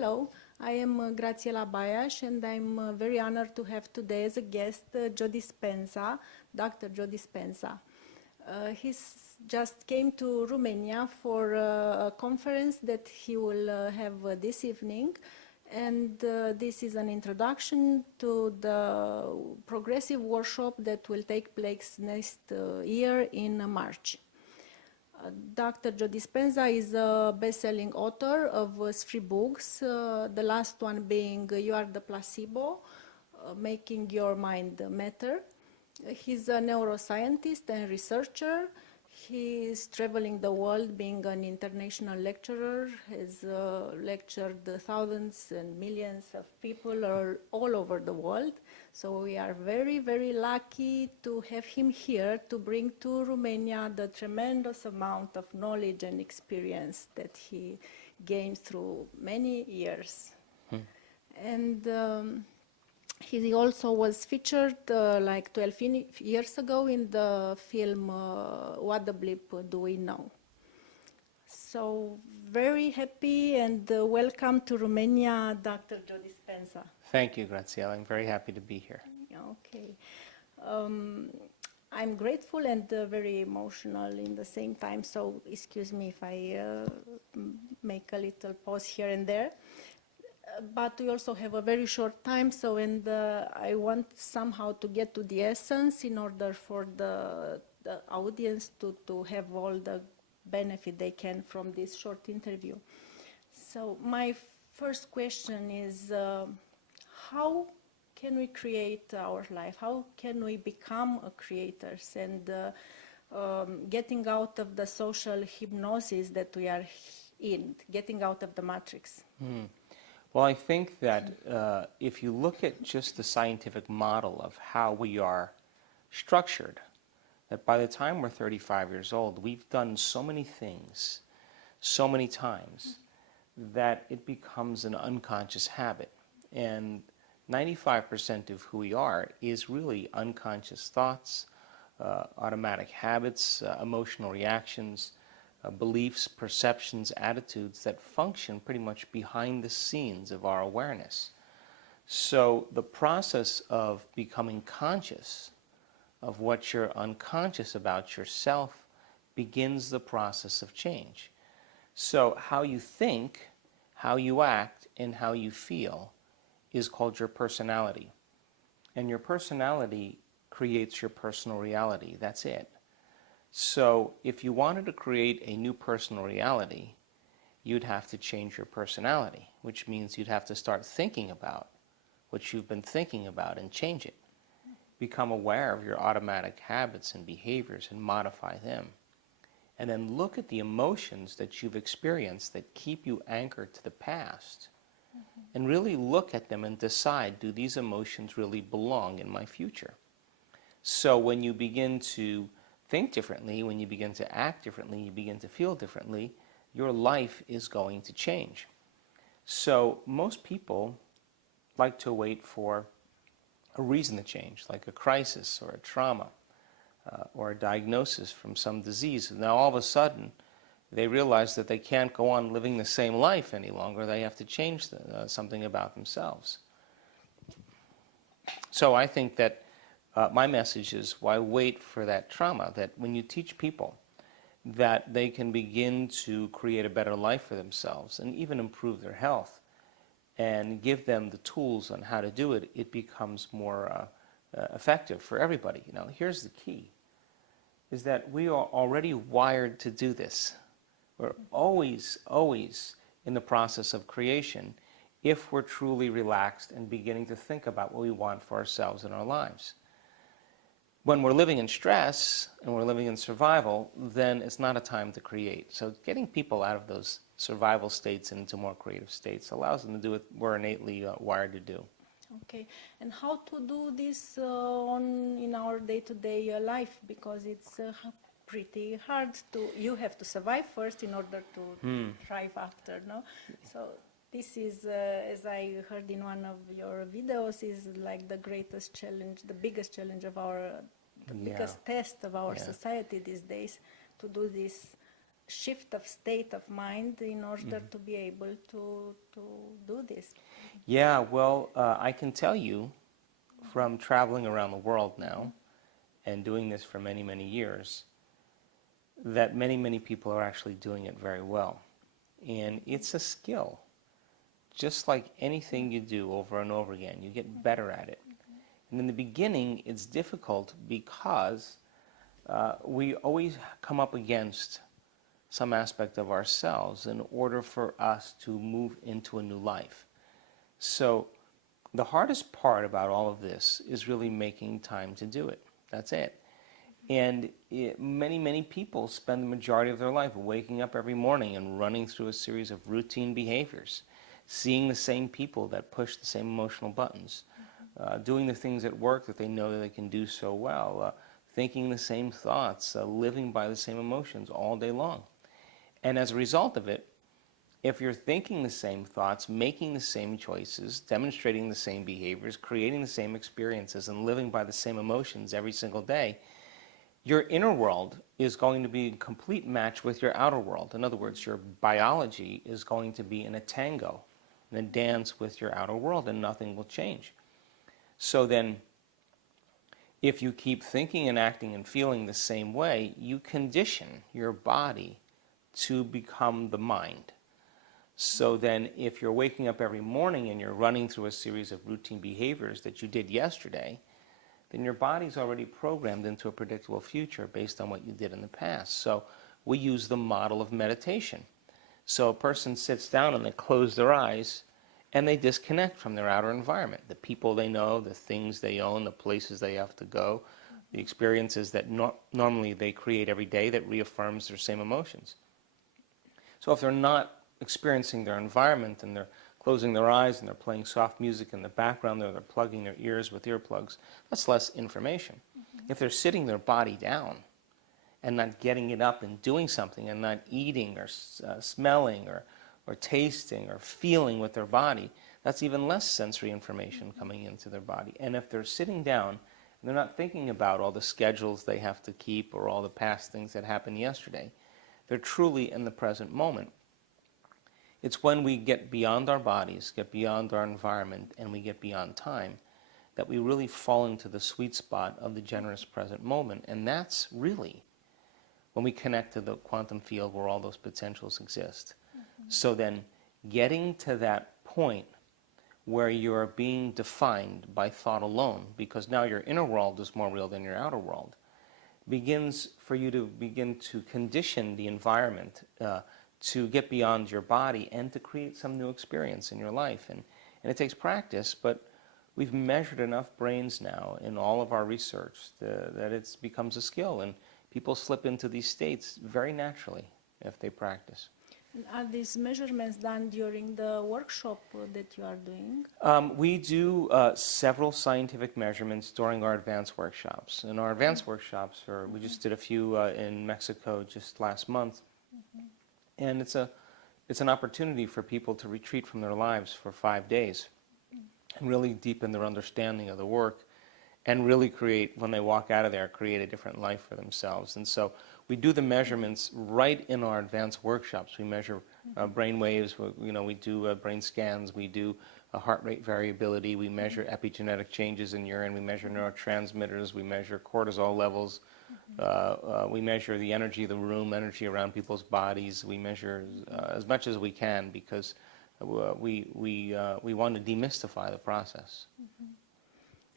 Hello, I am Gratiela Baias, and I'm very honored to have today as a guest Dispenza, Dr. Joe Dispenza. He's just came to Romania for a conference that he will have this evening, and this is an introduction to the progressive workshop that will take place next year in March. Dr. Joe Dispenza is a best-selling author of 3 books, the last one being You Are the Placebo, Making Your Mind Matter. He's a neuroscientist and researcher. He is traveling the world being an international lecturer, has lectured thousands and millions of people all over the world. So we are very, very lucky to have him here to bring to Romania the tremendous amount of knowledge and experience that he gained through many years. And he also was featured like 12 years ago in the film What the Bleep Do We Know? So very happy and welcome to Romania, Dr. Joe Dispenza. Thank you, Graziella. I'm very happy to be here. Okay. I'm grateful and very emotional in the same time, so excuse me if I make a little pause here and there. But we also have a very short time, so I want somehow to get to the essence in order for the audience to have all the benefit they can from this short interview. So my first question is, how can we create our life? How can we become creators and getting out of the social hypnosis that we are in, getting out of the matrix? Well, I think that if you look at just the scientific model of how we are structured, that by the time we're 35 years old, we've done so many things, so many times, that it becomes an unconscious habit. And 95% of who we are is really unconscious thoughts, automatic habits, emotional reactions, beliefs, perceptions, attitudes that function pretty much behind the scenes of our awareness. So the process of becoming conscious of what you're unconscious about yourself begins the process of change. So how you think, how you act, and how you feel is called your personality. And your personality creates your personal reality. That's it. So if you wanted to create a new personal reality, you'd have to change your personality, which means you'd have to start thinking about what you've been thinking about and change it. Become aware of your automatic habits and behaviors and modify them. And then look at the emotions that you've experienced that keep you anchored to the past. And really look at them and decide, do these emotions really belong in my future? So when you begin to think differently, when you begin to act differently, you begin to feel differently, your life is going to change. So most people like to wait for a reason to change, like a crisis or a trauma or a diagnosis from some disease. And now all of a sudden, they realize that they can't go on living the same life any longer. They have to change something about themselves. So I think that my message is, why wait for that trauma? That when you teach people that they can begin to create a better life for themselves and even improve their health and give them the tools on how to do it, it becomes more effective for everybody. You know, here's the key, is that we are already wired to do this. We're always, always in the process of creation if we're truly relaxed and beginning to think about what we want for ourselves in our lives. When we're living in stress and we're living in survival, then it's not a time to create. So getting people out of those survival states and into more creative states allows them to do what we're innately wired to do. Okay, and how to do this in our day-to-day life, because it's pretty hard you have to survive first in order to thrive after, no? So this is, as I heard in one of your videos, is like the greatest challenge, the biggest challenge of biggest test of our society these days, to do this shift of state of mind in order to be able to do this. Yeah, well, I can tell you from traveling around the world now and doing this for many, many years, that many, many people are actually doing it very well. And it's a skill. Just like anything you do over and over again, you get better at it. And in the beginning, it's difficult because we always come up against some aspect of ourselves in order for us to move into a new life. So the hardest part about all of this is really making time to do it. That's it. And many, many people spend the majority of their life waking up every morning and running through a series of routine behaviors, seeing the same people that push the same emotional buttons, doing the things at work that they know that they can do so well, thinking the same thoughts, living by the same emotions all day long. And as a result of it, if you're thinking the same thoughts, making the same choices, demonstrating the same behaviors, creating the same experiences, and living by the same emotions every single day, your inner world is going to be a complete match with your outer world. In other words, your biology is going to be in a tango, in a dance with your outer world, and nothing will change. So then, if you keep thinking and acting and feeling the same way, you condition your body to become the mind. So then, if you're waking up every morning and you're running through a series of routine behaviors that you did yesterday, then your body's already programmed into a predictable future based on what you did in the past. So we use the model of meditation. So a person sits down and they close their eyes and they disconnect from their outer environment, the people they know, the things they own, the places they have to go, the experiences that normally they create every day that reaffirms their same emotions. So if they're not experiencing their environment and they're closing their eyes and they're playing soft music in the background or they're plugging their ears with earplugs, that's less information. If they're sitting their body down and not getting it up and doing something and not eating or smelling or tasting or feeling with their body, that's even less sensory information coming into their body. And if they're sitting down and they're not thinking about all the schedules they have to keep or all the past things that happened yesterday, they're truly in the present moment. It's when we get beyond our bodies, get beyond our environment, and we get beyond time, that we really fall into the sweet spot of the generous present moment. And that's really when we connect to the quantum field where all those potentials exist. So then getting to that point where you're being defined by thought alone, because now your inner world is more real than your outer world, begins for you to begin to condition the environment to get beyond your body and to create some new experience in your life. And it takes practice, but we've measured enough brains now in all of our research that it becomes a skill, and people slip into these states very naturally if they practice. And are these measurements done during the workshop that you are doing? We do several scientific measurements during our advanced workshops. And our advanced workshops we just did a few in Mexico just last month. And it's an opportunity for people to retreat from their lives for 5 days and really deepen their understanding of the work and really create, when they walk out of there, create a different life for themselves. And so we do the measurements right in our advanced workshops. We measure brain waves, we do brain scans, we do heart rate variability, we measure epigenetic changes in urine, we measure neurotransmitters, we measure cortisol levels, we measure the energy of the room, energy around people's bodies. We measure as much as we can because we want to demystify the process.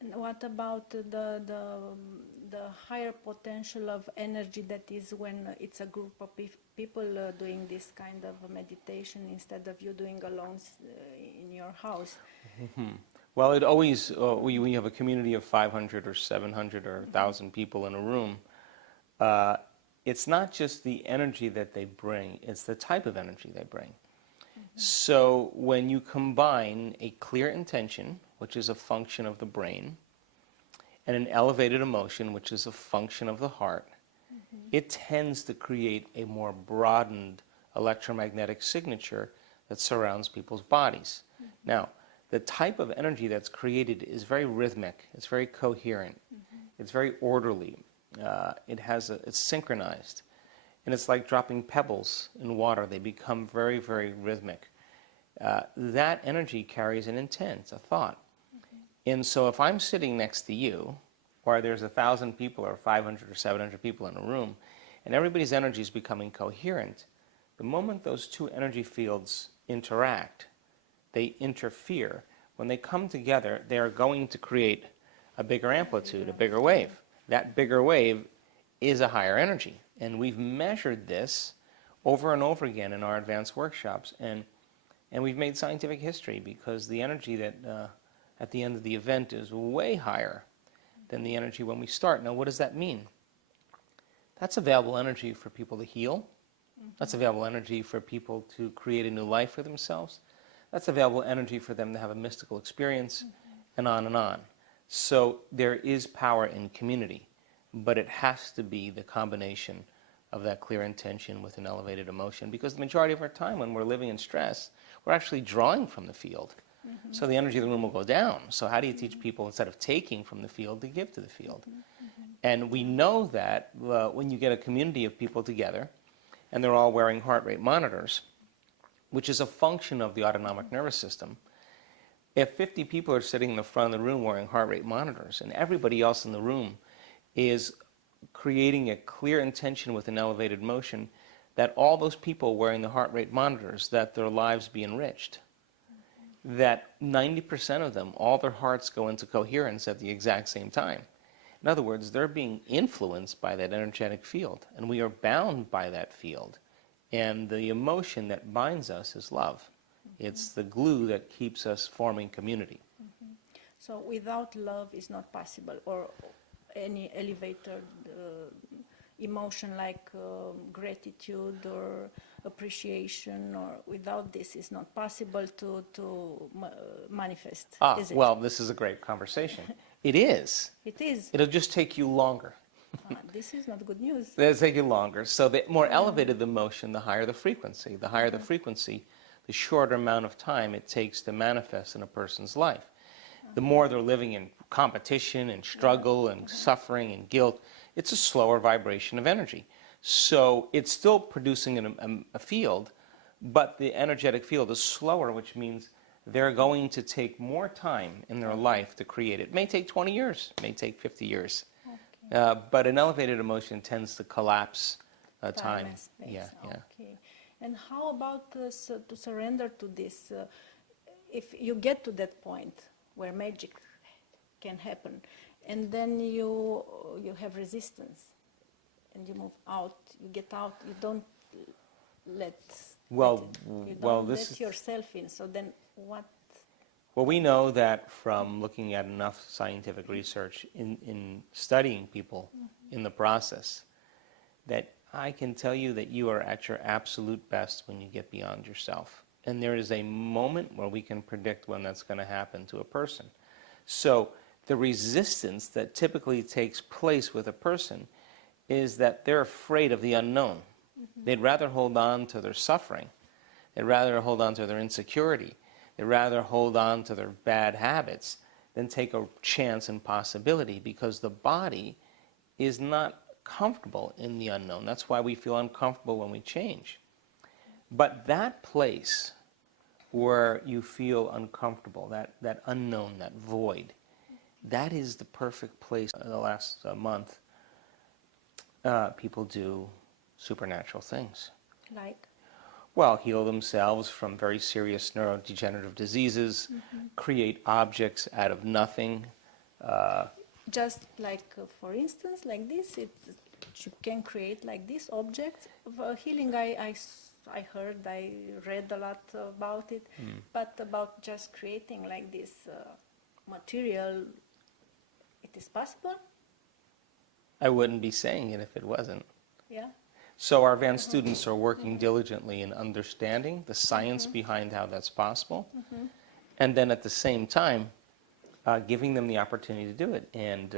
And what about the higher potential of energy that is when it's a group of people doing this kind of meditation instead of you doing alone in your house? Well, it always, we have a community of 500 or 700 or 1,000 people in a room. It's not just the energy that they bring, it's the type of energy they bring. So when you combine a clear intention, which is a function of the brain, and an elevated emotion, which is a function of the heart, it tends to create a more broadened electromagnetic signature that surrounds people's bodies. Now, the type of energy that's created is very rhythmic, it's very coherent, it's very orderly, it's synchronized. And it's like dropping pebbles in water. They become very, very rhythmic. That energy carries an intent, a thought. And so if I'm sitting next to you, or there's 1,000 people or 500 or 700 people in a room, and everybody's energy is becoming coherent, the moment those two energy fields interact, they interfere. When they come together, they are going to create a bigger amplitude, a bigger wave. That bigger wave is a higher energy. And we've measured this over and over again in our advanced workshops. And we've made scientific history because the energy that at the end of the event is way higher than the energy when we start. Now, what does that mean? That's available energy for people to heal. That's available energy for people to create a new life for themselves. That's available energy for them to have a mystical experience, and on and on. So there is power in community, but it has to be the combination of that clear intention with an elevated emotion, because the majority of our time when we're living in stress, we're actually drawing from the field. So the energy of the room will go down. So how do you teach people, instead of taking from the field, to give to the field? And we know that when you get a community of people together, and they're all wearing heart rate monitors, which is a function of the autonomic nervous system, if 50 people are sitting in the front of the room wearing heart rate monitors, and everybody else in the room is creating a clear intention with an elevated motion, that all those people wearing the heart rate monitors, that their lives be enriched. That 90% of them, all their hearts go into coherence at the exact same time. In other words, they're being influenced by that energetic field, and we are bound by that field. And the emotion that binds us is love. It's the glue that keeps us forming community. So without love is not possible, or any elevated emotion like gratitude or appreciation, or without this is not possible to manifest, is it? Well, this is a great conversation. It is. It is. It'll just take you longer. This is not good news. It'll take you longer. So the more elevated the motion, the higher the frequency. The higher the frequency, the shorter amount of time it takes to manifest in a person's life. The more they're living in competition and struggle and suffering and guilt, it's a slower vibration of energy. So it's still producing a field, but the energetic field is slower, which means they're going to take more time in their life to create it. It may take 20 years, it may take 50 years. But an elevated emotion tends to collapse time. And space. Yeah. Okay. And how about to surrender to this? If you get to that point where magic can happen, and then you have resistance, and you move out, you get out, you don't let yourself in. So then what? Well, we know that from looking at enough scientific research in studying people in the process, that I can tell you that you are at your absolute best when you get beyond yourself. And there is a moment where we can predict when that's going to happen to a person. So the resistance that typically takes place with a person is that they're afraid of the unknown. They'd rather hold on to their suffering. They'd rather hold on to their insecurity. They'd rather hold on to their bad habits than take a chance and possibility, because the body is not comfortable in the unknown. That's why we feel uncomfortable when we change. But that place where you feel uncomfortable, that unknown, that void, that is the perfect place. In the last month, people do supernatural things. Like? Well, heal themselves from very serious neurodegenerative diseases, create objects out of nothing. Just like, for instance, like this, you can create like this objects. Healing, I heard, I read a lot about it, but about just creating like this material, it is possible? I wouldn't be saying it if it wasn't. Yeah. So our advanced students are working diligently in understanding the science behind how that's possible, and then at the same time, giving them the opportunity to do it. And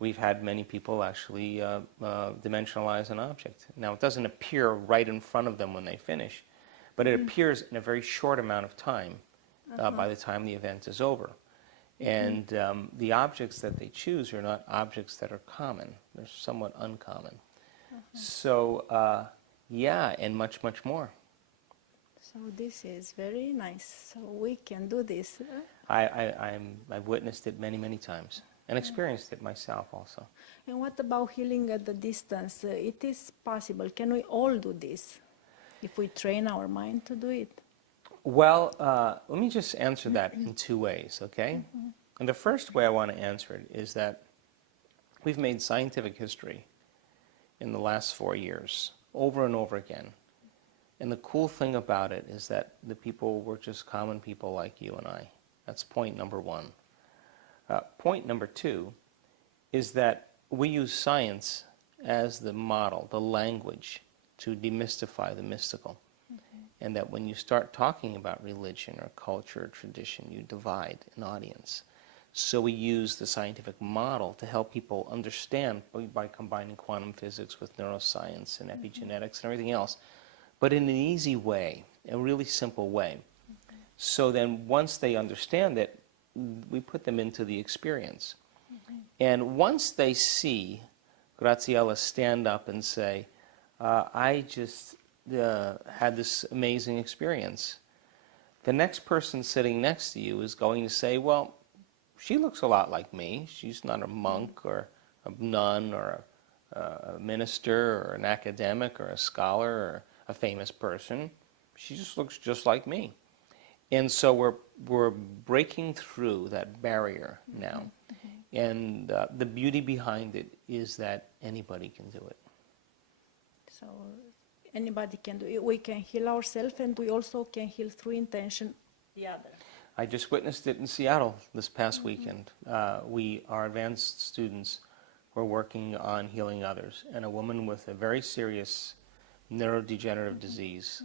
we've had many people actually dimensionalize an object. Now, it doesn't appear right in front of them when they finish, but it appears in a very short amount of time by the time the event is over. And the objects that they choose are not objects that are common. They're somewhat uncommon. So, yeah, and much, much more. So this is very nice. So we can do this. I've witnessed it many, many times and experienced it myself also. And what about healing at the distance? It is possible. Can we all do this if we train our mind to do it? Well, let me just answer that in two ways, okay? And the first way I want to answer it is that we've made scientific history in the last 4 years, over and over again. And the cool thing about it is that the people were just common people like you and I. That's point number one. Point number two is that we use science as the model, the language, to demystify the mystical. And that when you start talking about religion or culture or tradition, you divide an audience. So we use the scientific model to help people understand by combining quantum physics with neuroscience and epigenetics and everything else, but in an easy way, a really simple way. So then once they understand it, we put them into the experience. And once they see Gratiela stand up and say, I just had this amazing experience, the next person sitting next to you is going to say, well, she looks a lot like me. She's not a monk or a nun or a minister or an academic or a scholar or a famous person. She just looks just like me. And so we're breaking through that barrier now. And the beauty behind it is that anybody can do it. So anybody can do it. We can heal ourselves, and we also can heal through intention the other. I just witnessed it in Seattle this past weekend. Our advanced students were working on healing others, and a woman with a very serious neurodegenerative disease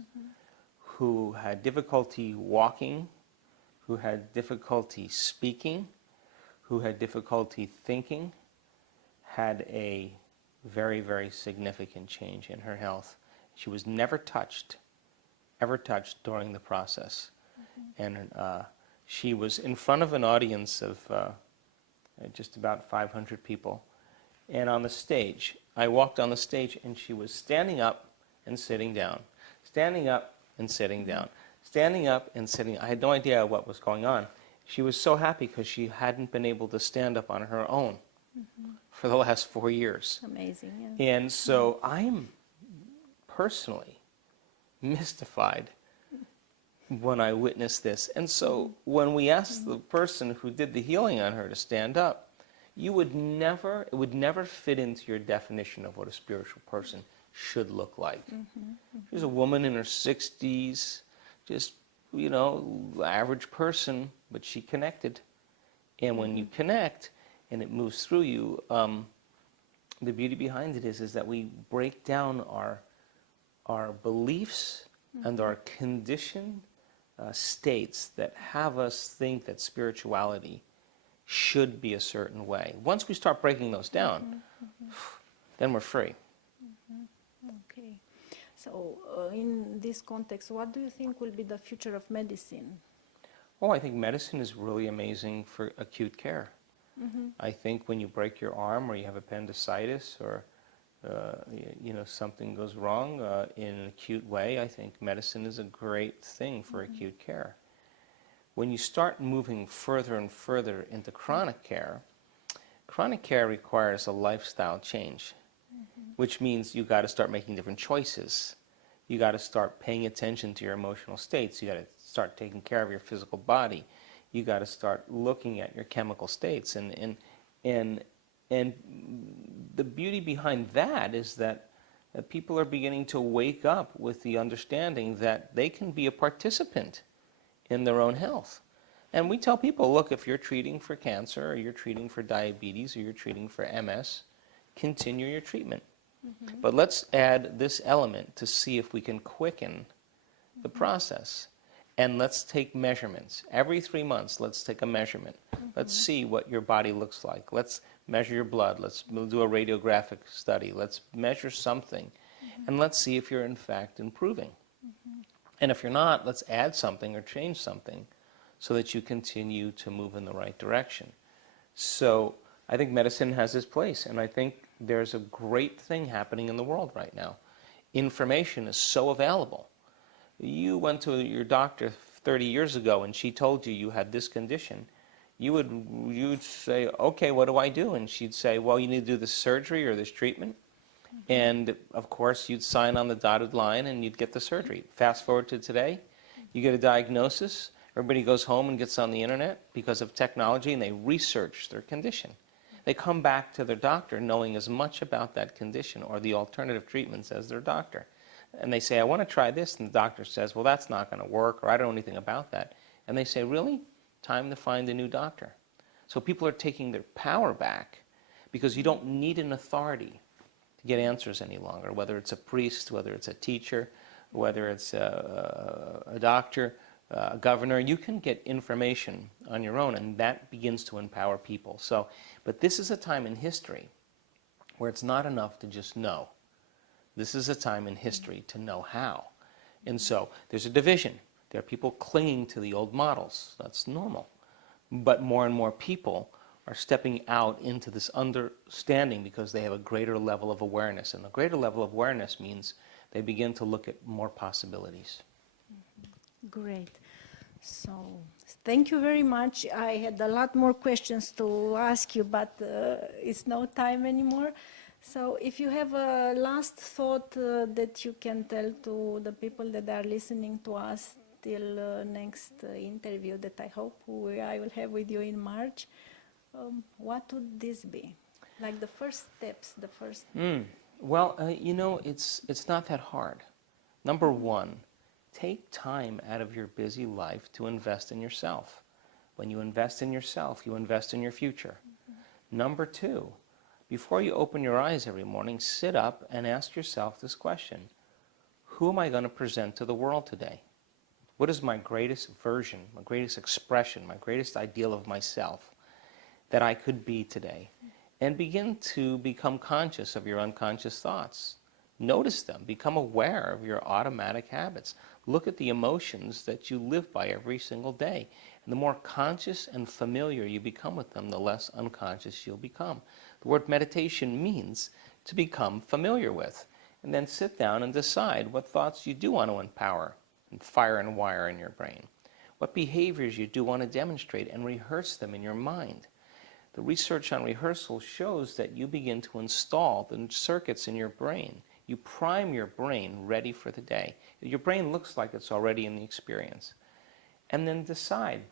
who had difficulty walking, who had difficulty speaking, who had difficulty thinking, had a very, very significant change in her health. She was never touched during the process. And she was in front of an audience of just about 500 people. And on the stage, I walked on the stage and she was standing up and sitting down, standing up and sitting down, standing up and sitting. I had no idea what was going on. She was so happy because she hadn't been able to stand up on her own for the last 4 years. Amazing. Yeah. And so I'm personally mystified when I witnessed this. And so when we asked the person who did the healing on her to stand up, it would never fit into your definition of what a spiritual person should look like. She's a woman in her 60s, just, average person, but she connected. And when you connect and it moves through you, the beauty behind it is that we break down our beliefs and our conditioned states that have us think that spirituality should be a certain way. Once we start breaking those down, then we're free. Okay. So in this context, what do you think will be the future of medicine? Oh, I think medicine is really amazing for acute care. I think when you break your arm or you have appendicitis or something goes wrong in an acute way, I think medicine is a great thing for acute care. When you start moving further and further into chronic care requires a lifestyle change, which means you got to start making different choices. You got to start paying attention to your emotional states. You got to start taking care of your physical body. You got to start looking at your chemical states. And the beauty behind that is that people are beginning to wake up with the understanding that they can be a participant in their own health. And we tell people, look, if you're treating for cancer or you're treating for diabetes or you're treating for MS, continue your treatment. But let's add this element to see if we can quicken the process. And let's take measurements. Every 3 months, let's take a measurement. Let's see what your body looks like. Let's measure your blood. We'll do a radiographic study. Let's measure something. And let's see if you're in fact improving. And if you're not, let's add something or change something so that you continue to move in the right direction. So I think medicine has its place. And I think there's a great thing happening in the world right now. Information is so available. You went to your doctor 30 years ago and she told you had this condition. You'd say, okay, what do I do? And she'd say, well, you need to do this surgery or this treatment. And of course, you'd sign on the dotted line and you'd get the surgery. Fast forward to today, you get a diagnosis. Everybody goes home and gets on the internet because of technology and they research their condition. They come back to their doctor knowing as much about that condition or the alternative treatments as their doctor. And they say, I want to try this. And the doctor says, well, that's not going to work, or I don't know anything about that. And they say, really? Time to find a new doctor. So people are taking their power back because you don't need an authority to get answers any longer, whether it's a priest, whether it's a teacher, whether it's a doctor, a governor. You can get information on your own, and that begins to empower people. So, but this is a time in history where it's not enough to just know. This is a time in history to know how. And so there's a division. There are people clinging to the old models. That's normal. But more and more people are stepping out into this understanding because they have a greater level of awareness. And a greater level of awareness means they begin to look at more possibilities. Great. So, thank you very much. I had a lot more questions to ask you, but it's no time anymore. So, if you have a last thought that you can tell to the people that are listening to us till next interview that I hope I will have with you in March, what would this be? Like the first steps, the first... Well, you know, it's not that hard. Number one, take time out of your busy life to invest in yourself. When you invest in yourself, you invest in your future. Number two, before you open your eyes every morning, sit up and ask yourself this question. Who am I going to present to the world today? What is my greatest version, my greatest expression, my greatest ideal of myself that I could be today? And begin to become conscious of your unconscious thoughts. Notice them. Become aware of your automatic habits. Look at the emotions that you live by every single day. And the more conscious and familiar you become with them, the less unconscious you'll become. The word meditation means to become familiar with. And then sit down and decide what thoughts you do want to empower and fire and wire in your brain. What behaviors you do want to demonstrate and rehearse them in your mind. The research on rehearsal shows that you begin to install the circuits in your brain. You prime your brain ready for the day. Your brain looks like it's already in the experience. And then decide,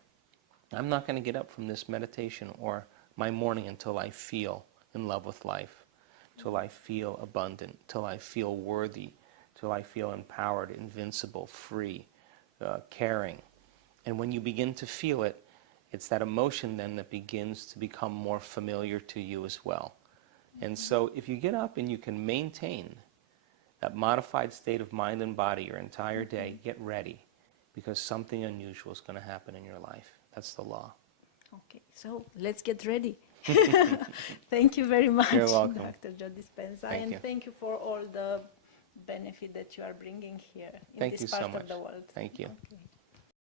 I'm not going to get up from this meditation or my morning until I feel in love with life, till I feel abundant, till I feel worthy, till I feel empowered, invincible, free, caring. And when you begin to feel it, it's that emotion then that begins to become more familiar to you as well. And so if you get up and you can maintain that modified state of mind and body your entire day, get ready, because something unusual is going to happen in your life. That's the law. Okay, so let's get ready. Thank you very much, You're welcome. Dr. Joe Dispenza, Thank and you. thank you for all the benefit that you are bringing here in Thank this you part so much. of the world. Thank you. Okay.